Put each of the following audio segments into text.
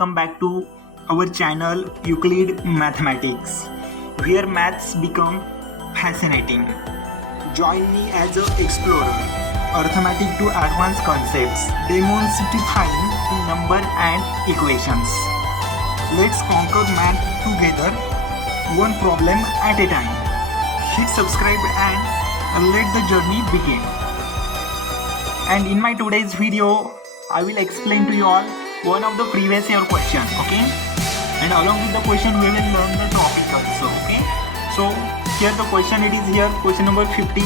welcome back to our channel Euclid Mathematics, where maths become fascinating. Join me as an explorer, arithmetic to advanced concepts, demystifying number and equations. Let's conquer math together, one problem at a time. Hit subscribe and let the journey begin. And in my today's video, I will explain to you all one of the previous year question, okay? And along with the question, we will learn the topic also, okay? So here the question, it is here, question number 50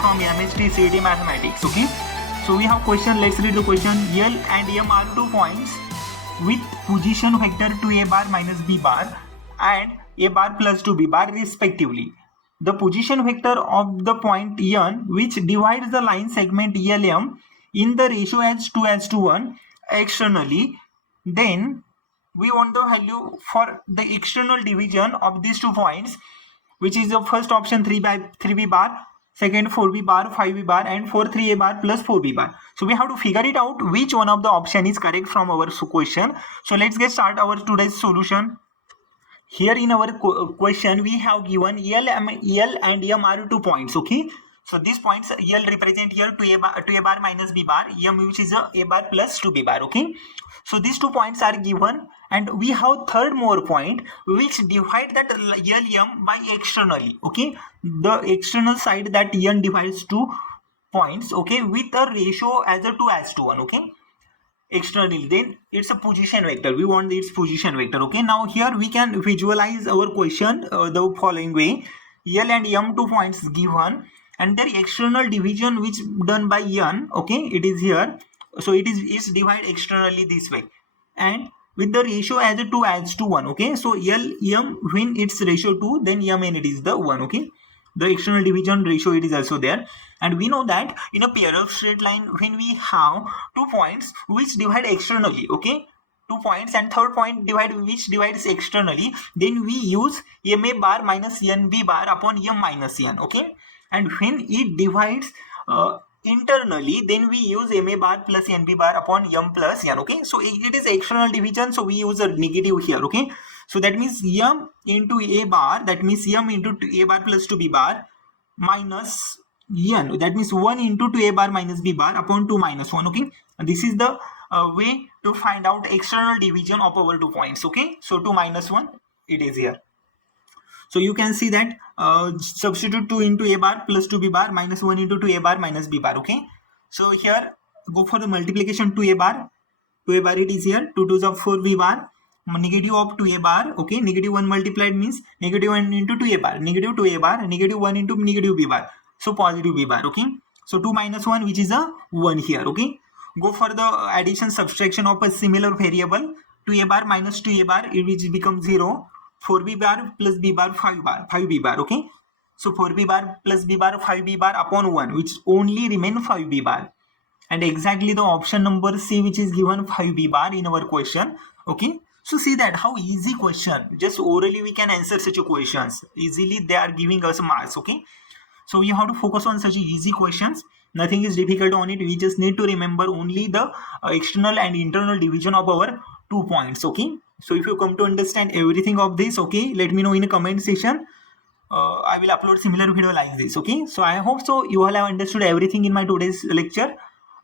from MST CET Mathematics, okay? So we have question, let's read the question. L and M are 2 points with position vector to A bar minus B bar and A bar plus 2B bar respectively. The position vector of the point N, which divides the line segment LM in the ratio as 2:1 externally, then we want the value for the external division of these 2 points, which is the first option 3B bar, second 4B bar, 5B bar, and 3A bar plus 4B bar. So we have to figure it out which one of the option is correct from our question. So let's get start our today's solution. Here in our question, we have given L and M are 2 points, okay? So these points, L represent here to A bar minus B bar, M which is A bar plus 2B bar, okay? So these 2 points are given, and we have third more point which divide that LM by externally, okay? The external side that N divides 2 points, okay, with a ratio as a 2:1, okay? Externally, then it's a position vector. We want its position vector, okay? Now here we can visualize our question the following way. L and M 2 points given, and their external division which done by N, okay, it is here. So it's divide externally this way, and with the ratio as a 2:1, okay? So L M, when it's ratio 2, then M and it is the 1, okay? The external division ratio, it is also there. And we know that in a pair of straight line, when we have 2 points which divide externally, okay, 2 points and third point which divides externally, then we use MA bar minus NB bar upon M minus N, okay? And when it divides internally, then we use MA bar plus NB bar upon M plus N, okay? So it is external division, so we use a negative here, okay? So that means M into A bar, that means M into A bar plus 2B bar minus N, that means 1 into 2A bar minus B bar upon 2 minus 1, okay? And this is the way to find out external division of our 2 points, okay? So 2 minus 1, it is here. So you can see that substitute 2 into A bar plus 2B bar minus 1 into 2A bar minus B bar, okay? So here go for the multiplication 2A bar it is here, 2 2s of 4B bar, negative of 2A bar, okay? Negative 1 multiplied means negative 1 into 2A bar, negative 2A bar, negative 1 into negative B bar, so positive B bar, okay? So 2 minus 1, which is a 1 here, okay? Go for the addition subtraction of a similar variable, 2A bar minus 2A bar, which becomes 0, 4B bar plus B bar, 5B bar, okay? So 4B bar plus B bar, 5B bar upon 1, which only remain 5B bar. And exactly the option number C, which is given 5B bar in our question, okay? So see that how easy question, just orally we can answer such a questions easily. They are giving us marks, okay? So you have to focus on such easy questions. Nothing is difficult on it. We just need to remember only the external and internal division of our 2 points, okay? So if you come to understand everything of this, okay, let me know in a comment section. I will upload similar video like this, okay? So I hope so you all have understood everything in my today's lecture,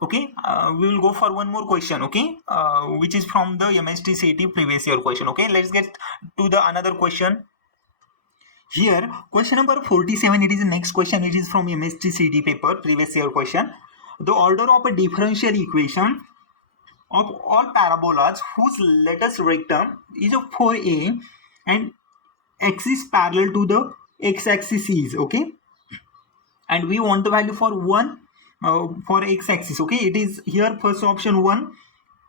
okay? We will go for one more question, okay, which is from the MST CET previous year question, okay? Let's get to the another question. Here question number 47, it is the next question. It is from MST CET paper previous year question. The order of a differential equation of all parabolas whose lattice rectum is a 4a and axis parallel to the x-axis is, okay? And we want the value for 1 for x-axis, okay? It is here first option 1,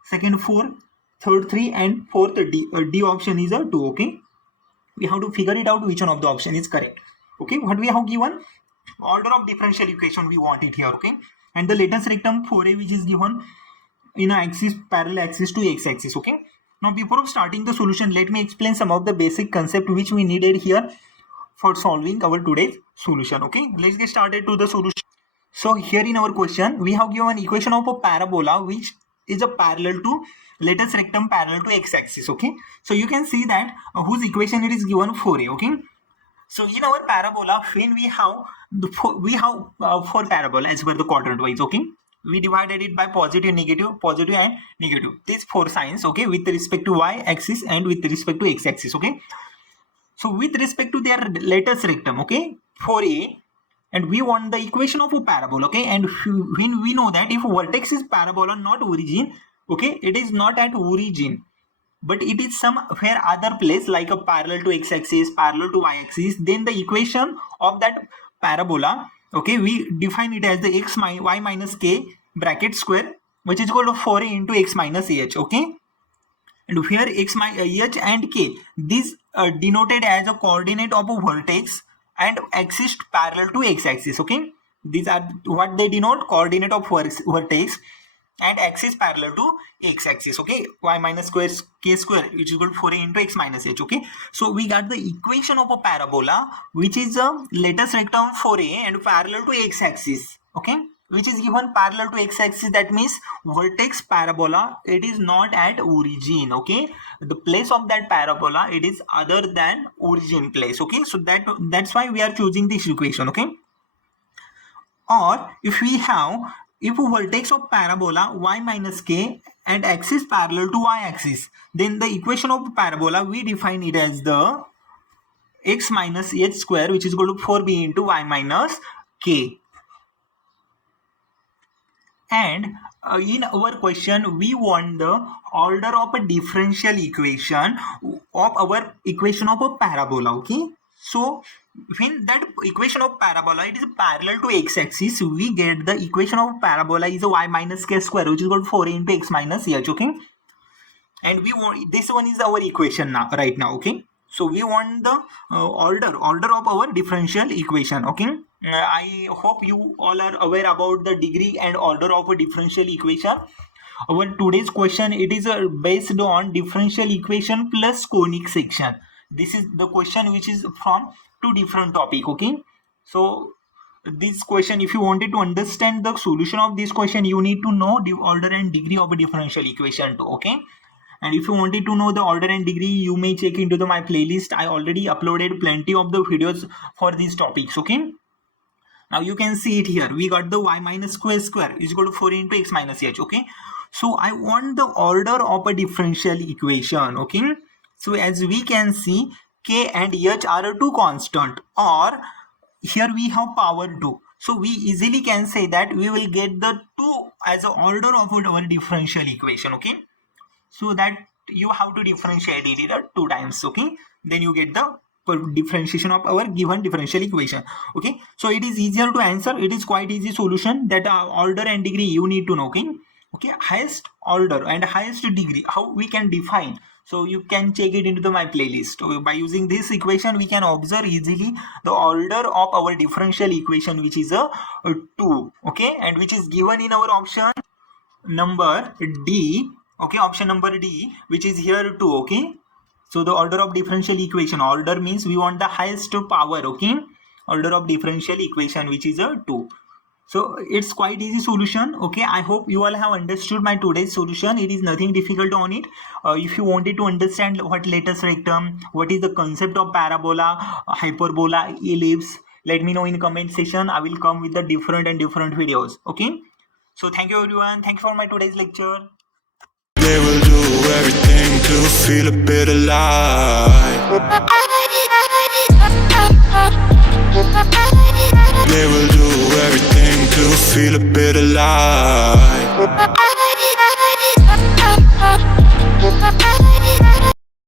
second 4, third 3, and fourth D option is a 2, okay? We have to figure it out which one of the option is correct, okay? What we have given, order of differential equation, we want it here, okay? And the lattice rectum 4a, which is given in an axis parallel axis to x-axis, okay? Now before starting the solution, let me explain some of the basic concept which we needed here for solving our today's solution, okay? Let's get started to the solution. So here in our question, we have given equation of a parabola which is a parallel to latus rectum parallel to x-axis. Okay, so you can see that whose equation it is given 4a. Okay, so in our parabola, when we have four parabola as per the quadrant wise. Okay, we divided it by positive, and negative. These four signs. Okay, with respect to y-axis and with respect to x-axis. Okay, so with respect to their latus rectum, okay, 4a, and we want the equation of a parabola. Okay, and when we know that if vertex is parabola, not origin, okay, it is not at origin, but it is somewhere other place like a parallel to x-axis, parallel to y-axis, then the equation of that parabola, okay, we define it as the y minus k bracket square, which is equal to 4a into x minus h. Okay, and here h and k, these are denoted as a coordinate of a vertex and axis parallel to x-axis. Okay, these are what they denote, coordinate of vertex and axis parallel to x-axis. Okay, y minus square k square, which is equal to 4a into x minus h. Okay, so we got the equation of a parabola which is a latus rectum 4a and parallel to x-axis. Okay, which is given parallel to x-axis, that means vertex parabola, it is not at origin. Okay, the place of that parabola, it is other than origin place. Okay, so that's why we are choosing this equation. Okay, or if we have, if vertex of parabola y minus k and axis parallel to y-axis, then the equation of parabola, we define it as the x minus h square, which is equal to 4b into y minus k. And in our question, we want the order of a differential equation of our equation of a parabola. Okay, so when that equation of parabola, it is parallel to x-axis, we get the equation of parabola is a y minus k square, which is equal to 4 into x minus h. Okay, and we want, this one is our equation now, right now. Okay, so we want the order of our differential equation. Okay, I hope you all are aware about the degree and order of a differential equation. Our today's question, it is based on differential equation plus conic section. This is the question which is from two different topic. Okay, so this question, if you wanted to understand the solution of this question, you need to know the order and degree of a differential equation too. Okay, and if you wanted to know the order and degree, you may check into my playlist. I already uploaded plenty of the videos for these topics. Okay, now you can see it here. We got the y minus k square is equal to 4 into x minus h. Okay, so I want the order of a differential equation. Okay, so as we can see, k and h are two constant, or here we have power 2. So we easily can say that we will get the 2 as an order of our differential equation. Okay, so that you have to differentiate it 2 times. Okay, then you get the differentiation of our given differential equation. Okay, so it is easier to answer. It is quite easy solution. That order and degree you need to know. Okay, highest order and highest degree, how we can define. So you can check it into my playlist. So by using this equation, we can observe easily the order of our differential equation, which is a 2. Okay, and which is given in our option number D. Okay, option number D, which is here 2. Okay, so the order of differential equation, order means we want the highest power. Okay, order of differential equation, which is a 2. So it's quite easy solution. Okay, I hope you all have understood my today's solution. It is nothing difficult on it. If you wanted to understand what latus rectum, what is the concept of parabola, hyperbola, ellipse, let me know in comment section. I will come with the different videos. Okay, so thank you everyone. Thank you for my today's lecture. They will do everything to feel a bit alive. They will do everything to feel a bit alive.